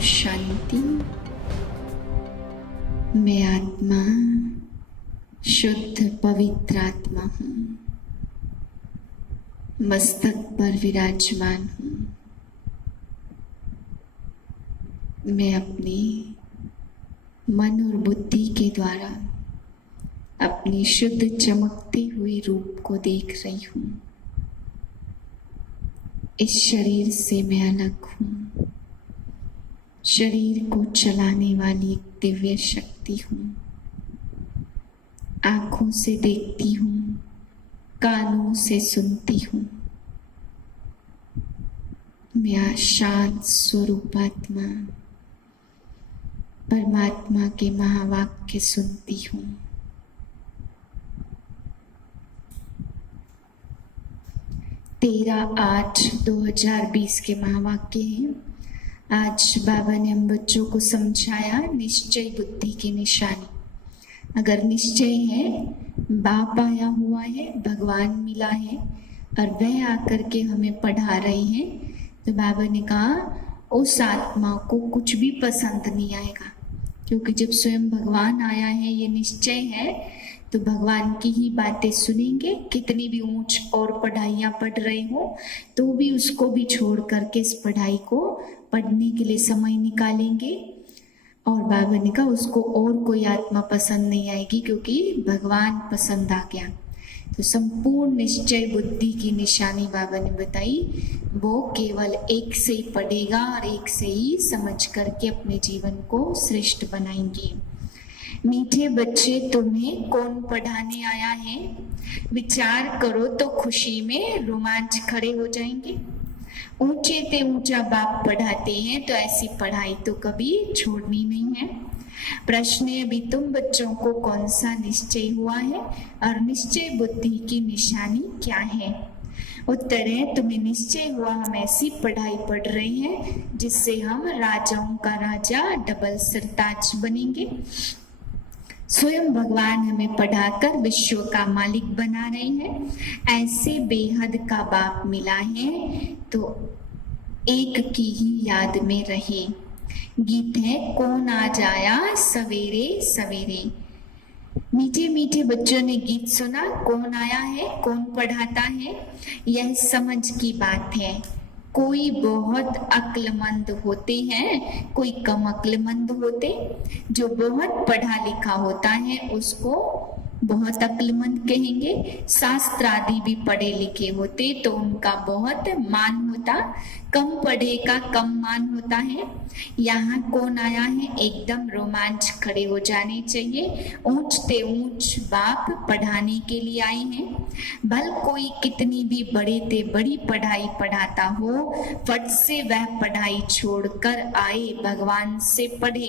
शांति। मैं आत्मा शुद्ध पवित्र आत्मा हूँ, मस्तक पर विराजमान हूँ। मैं अपने मन और बुद्धि के द्वारा अपनी शुद्ध चमकते हुए रूप को देख रही हूँ। इस शरीर से मैं अलग हूँ। शरीर को चलाने वाली एक दिव्य शक्ति हूँ। आँखों से देखती हूँ, कानों से सुनती हूँ। मैं शांत स्वरूप आत्मा परमात्मा के महावाक्य सुनती हूँ। तेरह 8/2020 के महावाक्य हैं। आज बाबा ने हम बच्चों को समझाया निश्चय बुद्धि की निशानी। अगर निश्चय है, बाप आया हुआ है, भगवान मिला है और वह आकर के हमें पढ़ा रहे हैं, तो बाबा ने कहा उस आत्मा को कुछ भी पसंद नहीं आएगा, क्योंकि जब स्वयं भगवान आया है, ये निश्चय है, तो भगवान की ही बातें सुनेंगे। कितनी भी ऊंच और पढ़ाइयाँ पढ़ रहे हो तो भी उसको भी छोड़ करके इस पढ़ाई को पढ़ने के लिए समय निकालेंगे। और बाबा ने कहा उसको और कोई आत्मा पसंद नहीं आएगी, क्योंकि भगवान पसंद आ गया। तो संपूर्ण निश्चय बुद्धि की निशानी बाबा ने बताई, वो केवल एक से ही पढ़ेगा और एक से ही समझ करके अपने जीवन को श्रेष्ठ बनाएंगे। मीठे बच्चे, तुम्हें कौन पढ़ाने आया है? विचार करो तो खुशी में रोमांच खड़े हो जाएंगे। ऊंचे से ऊंचा बाप पढ़ाते हैं, तो ऐसी पढ़ाई तो कभी छोड़नी नहीं है। प्रश्न है, अभी तुम बच्चों को कौन सा निश्चय हुआ है और निश्चय बुद्धि की निशानी क्या है? उत्तर है, तुम्हें निश्चय हुआ हम ऐसी पढ़ाई पढ़ रहे हैं जिससे हम राजाओं का राजा डबल सरताज बनेंगे। स्वयं भगवान हमें पढ़ाकर विश्व का मालिक बना रहे हैं। ऐसे बेहद का बाप मिला है तो एक की ही याद में रहे। गीत है, कौन आज आया सवेरे सवेरे। मीठे मीठे बच्चों ने गीत सुना, कौन आया है, कौन पढ़ाता है, यह समझ की बात है। कोई बहुत अक्लमंद होते हैं, कोई कम अक्लमंद होते। जो बहुत पढ़ा लिखा होता है उसको बहुत अक्लमंद कहेंगे। शास्त्र आदि भी पढ़े लिखे होते तो उनका बहुत मान होता। कम पढ़े का कम मान होता है। यहाँ कौन आया है, एकदम रोमांच खड़े हो जाने चाहिए। ऊंच ते ऊंच बाप पढ़ाने के लिए आए हैं। भल कोई कितनी भी बड़े ते बड़ी पढ़ाई पढ़ाता हो, फट से वह पढ़ाई छोड़कर आए, भगवान से पढ़े।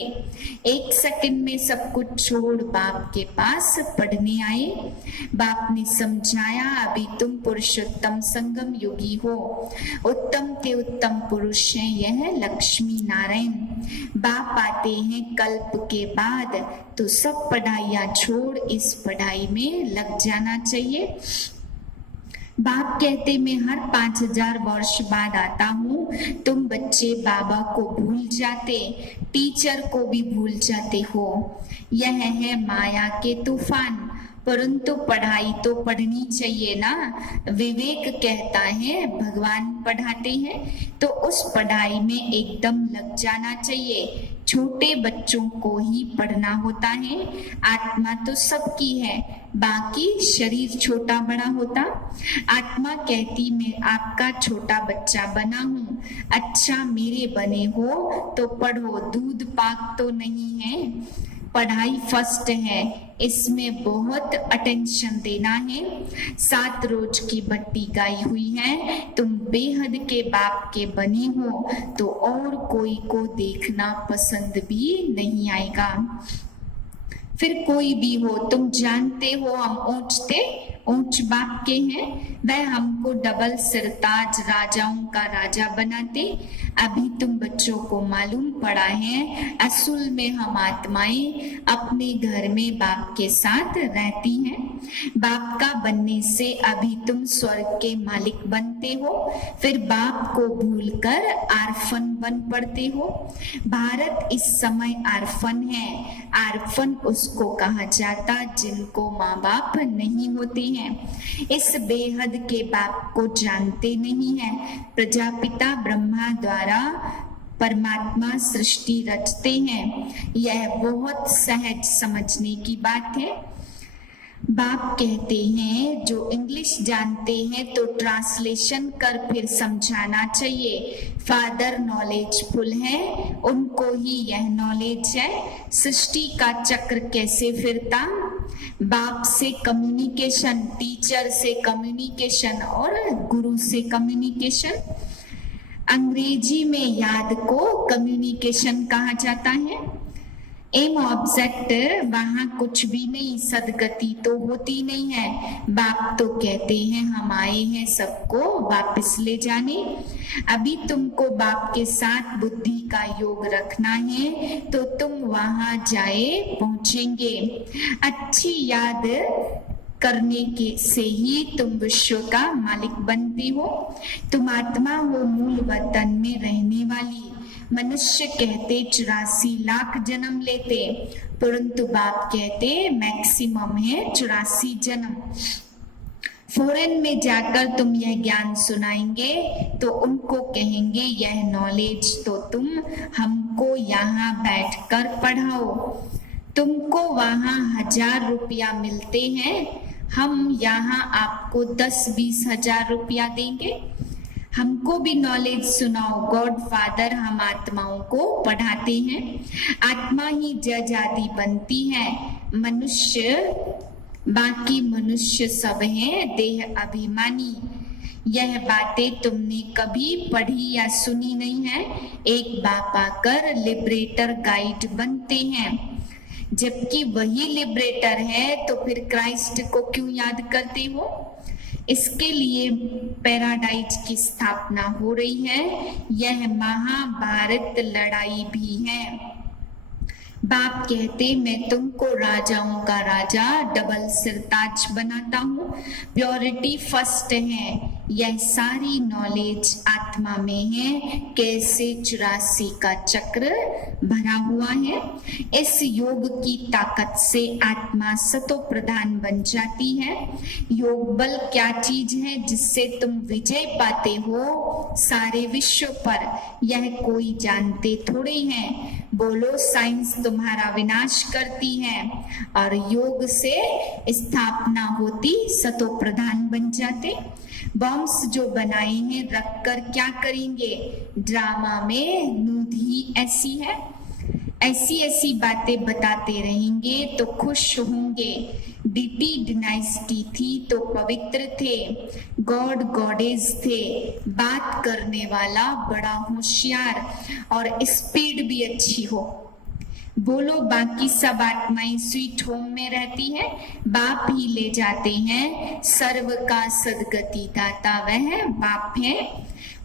एक सेकंड में सब कुछ छोड़ बाप के पास पढ़ने आए। बाप ने समझाया, अभी तुम पुरुषोत्तम संगम योगी हो। उत्तम के उत्तम पुरुष हैं यह लक्ष्मी नारायण। बाप आते हैं कल्प के बाद, तो सब पढ़ाइयाँ छोड़ इस पढ़ाई में लग जाना चाहिए। बाप कहते मैं हर 5000 वर्ष बाद आता हूँ। तुम बच्चे बाबा को भूल जाते, टीचर को भी भूल जाते हो। यह है माया के तूफान, परंतु पढ़ाई तो पढ़नी चाहिए ना। विवेक कहता है भगवान पढ़ाते हैं तो उस पढ़ाई में एकदम लग जाना चाहिए। छोटे बच्चों को ही पढ़ना होता है। आत्मा तो सबकी है, बाकी शरीर छोटा बड़ा होता। आत्मा कहती मैं आपका छोटा बच्चा बना हूँ, अच्छा मेरे बने हो तो पढ़ो, दूध पाक तो नहीं है। पढ़ाई फर्स्ट है, इसमें बहुत अटेंशन देना है। 7 रोज की बट्टी गाई हुई है। तुम बेहद के बाप के बने हो तो और कोई को देखना पसंद भी नहीं आएगा। फिर कोई भी हो, तुम जानते हो हम ऊंच थे ऊंच बाप के हैं, वह हमको डबल सिरताज राजाओं का राजा बनाते। अभी तुम बच्चों को मालूम पड़ा है, असल में हम आत्माएं अपने घर में बाप के साथ रहती हैं। बाप का बनने से अभी तुम स्वर्ग के मालिक बनते हो, फिर बाप को भूलकर आर्फन बन पड़ते हो। भारत इस समय आर्फन है। आर्फन उसको कहा जाता जिनको माँ बाप नहीं होते हैं, इस बेहद के बाप को जानते नहीं है। प्रजापिता ब्रह्मा द्वारा परमात्मा सृष्टि रचते हैं, यह बहुत सहज समझने की बात है। बाप कहते हैं जो इंग्लिश जानते हैं तो ट्रांसलेशन कर फिर समझाना चाहिए। फादर नॉलेजफुल है, उनको ही यह नॉलेज है। सृष्टि का चक्र कैसे फिरता, बाप से कम्युनिकेशन, टीचर से कम्युनिकेशन और गुरु से कम्युनिकेशन। अंग्रेजी में याद को कम्युनिकेशन कहा जाता है। एम ऑब्जेक्ट वहां कुछ भी नहीं, सदगति तो होती नहीं है। बाप तो कहते हैं हम आए हैं सबको वापस ले जाने। अभी तुमको बाप के साथ बुद्धि का योग रखना है तो तुम वहां जाए पहुंचेंगे। अच्छी याद करने के से ही तुम विश्व का मालिक बनते हो। तुम आत्मा हो मूल वतन में रहने वाली। मनुष्य कहते 84 लाख जन्म लेते, परंतु बाप कहते मैक्सिमम है 84 जन्म। फॉरेन में जाकर तुम यह ज्ञान सुनाएंगे तो उनको कहेंगे यह नॉलेज तो तुम हमको यहाँ बैठकर पढ़ाओ। तुमको वहाँ 1000 रुपया मिलते हैं, हम यहाँ आपको 10-20 हजार रुपया देंगे। हमको भी नॉलेज सुनाओ। गॉड फादर हम आत्माओं को पढ़ाते हैं। आत्मा ही जज आदि बनती है। मनुष्य, बाकी मनुष्य सब हैं देह अभिमानी। यह बातें तुमने कभी पढ़ी या सुनी नहीं है। एक बाप आकर लिबरेटर गाइड बनते हैं, जबकि वही लिबरेटर है तो फिर क्राइस्ट को क्यों याद करते हो। इसके लिए पैराडाइज की स्थापना हो रही है। यह महाभारत लड़ाई भी है। बाप कहते मैं तुमको राजाओं का राजा डबल सिरताज बनाता हूँ। प्योरिटी फर्स्ट है। यह सारी नॉलेज आत्मा में है, कैसे 84 का चक्र भरा हुआ है। इस योग की ताकत से आत्मा सतो प्रधान बन जाती है। योग बल क्या चीज है जिससे तुम विजय पाते हो सारे विश्व पर, यह कोई जानते थोड़े हैं। बोलो साइंस तुम्हारा विनाश करती है और योग से स्थापना होती, सतो प्रधान बन जाते। बॉम्ब्स जो बनाए हैं रख कर क्या करेंगे। ड्रामा में नूद ही ऐसी है। ऐसी ऐसी बातें बताते रहेंगे तो खुश होंगे। डीटी डिनाइस्टी थी तो पवित्र थे, गॉड गॉडेज थे। बात करने वाला बड़ा होशियार और स्पीड भी अच्छी हो। बोलो बाकी सब आत्माएं स्वीट होम में रहती हैं, बाप ही ले जाते हैं। सर्व का सदगति दाता वह बाप है।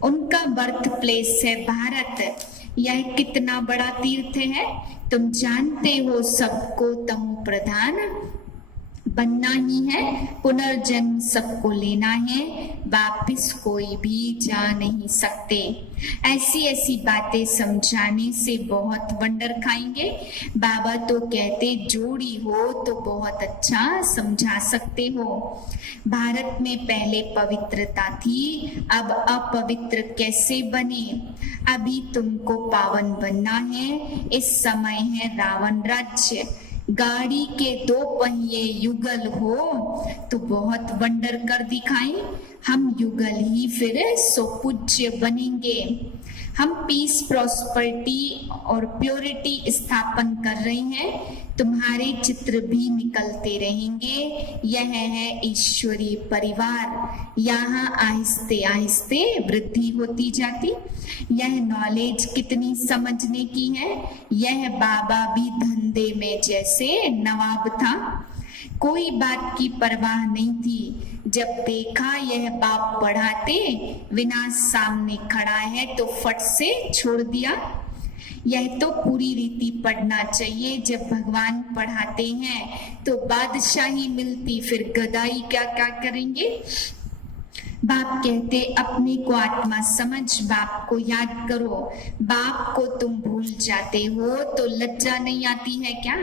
उनका बर्थ प्लेस है भारत। यह कितना बड़ा तीर्थ है। तुम जानते हो सबको तमो प्रधान बनना ही है। पुनर्जन्म सबको लेना है, वापिस कोई भी जा नहीं सकते। ऐसी ऐसी बातें समझाने से बहुत वंडर खाएंगे। बाबा तो कहते जोड़ी हो तो बहुत अच्छा समझा सकते हो। भारत में पहले पवित्रता थी, अब अपवित्र कैसे बने। अभी तुमको पावन बनना है। इस समय है रावण राज्य। गाड़ी के 2 पहिए युगल हो तो बहुत वंडर कर दिखाएं। हम युगल ही फिर सो पूज्य बनेंगे। हम पीस, प्रॉस्पेरिटी और प्योरिटी स्थापन कर रहे हैं। तुम्हारे चित्र भी निकलते रहेंगे। यह है ईश्वरीय परिवार। यहाँ आहिस्ते आहिस्ते वृद्धि होती जाती। यह नॉलेज कितनी समझने की है। यह बाबा भी धंधे में जैसे नवाब था। कोई बात की परवाह नहीं थी। जब देखा यह बाप पढ़ाते, विनाश सामने खड़ा है तो फट से छोड़ दिया। यह तो पूरी रीति पढ़ना चाहिए। जब भगवान पढ़ाते हैं तो बादशाही मिलती, फिर गदाई क्या क्या करेंगे। बाप कहते अपने को आत्मा समझ, बाप को याद करो। बाप को तुम भूल जाते हो तो लज्जा नहीं आती है क्या?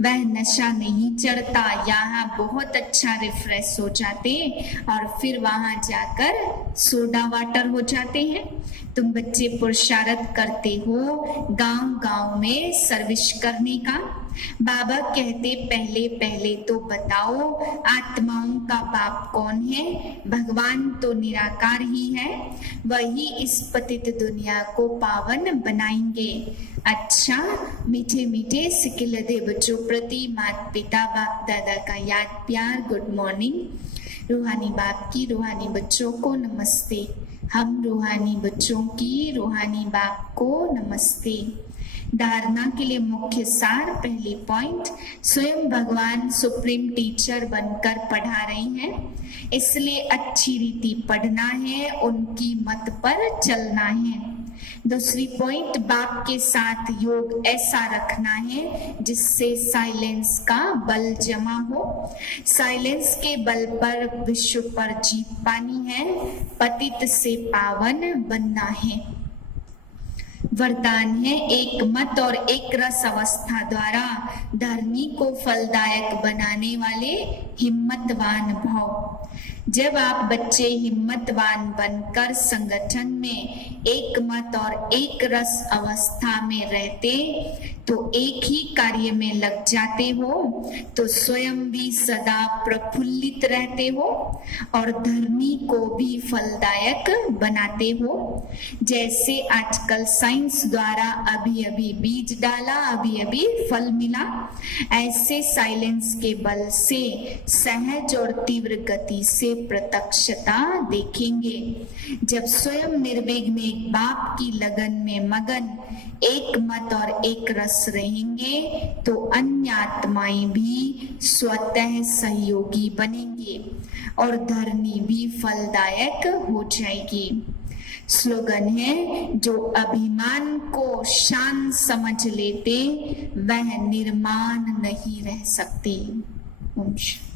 वह नशा नहीं चढ़ता, यहाँ बहुत अच्छा रिफ्रेश हो जाते और फिर वहां जाकर सोडा वाटर हो जाते हैं। तुम बच्चे पुरुषार्थ करते हो गांव गांव में सर्विस करने का। बाबा कहते पहले पहले तो बताओ आत्माओं का बाप कौन है? भगवान तो निराकार ही है, वही इस पतित दुनिया को पावन बनाएंगे। अच्छा, मीठे मीठे सिकिलदे बच्चों प्रति माता पिता बाप दादा का याद प्यार गुड मॉर्निंग। रूहानी बाप की रूहानी बच्चों को नमस्ते। हम रूहानी बच्चों की रूहानी बाप को नमस्ते। धारणा के लिए मुख्य सार, पहली पॉइंट, स्वयं भगवान सुप्रीम टीचर बनकर पढ़ा रही हैं, इसलिए अच्छी रीति पढ़ना है, उनकी मत पर चलना है। दूसरी पॉइंट, बाप के साथ योग ऐसा रखना है जिससे साइलेंस का बल जमा हो। साइलेंस के बल पर विश्व पर जीत पानी है, पतित से पावन बनना है। वरदान है एक मत और एक रस अवस्था द्वारा धरनी को फलदायक बनाने वाले हिम्मतवान भाव। जब आप बच्चे हिम्मतवान बनकर संगठन में एक मत और एक रस अवस्था में रहते तो एक ही कार्य में लग जाते हो तो स्वयं भी सदा प्रफुल्लित रहते हो और धरनी को भी फलदायक बनाते हो। जैसे आजकल साइंस द्वारा अभी अभी बीज डाला, अभी अभी फल मिला, ऐसे साइलेंस के बल से सहज और तीव्र गति से प्रत्यक्षता देखेंगे। जब स्वयं निर्विघ्न एक बाप की लगन में मगन एक मत और एक रस रहेंगे तो अन्य आत्माएं भी स्वतः सहयोगी बनेंगे और धरनी भी फलदायक हो जाएगी। स्लोगन है, जो अभिमान को शान समझ लेते वह निर्माण नहीं रह सकते। ओम शांति।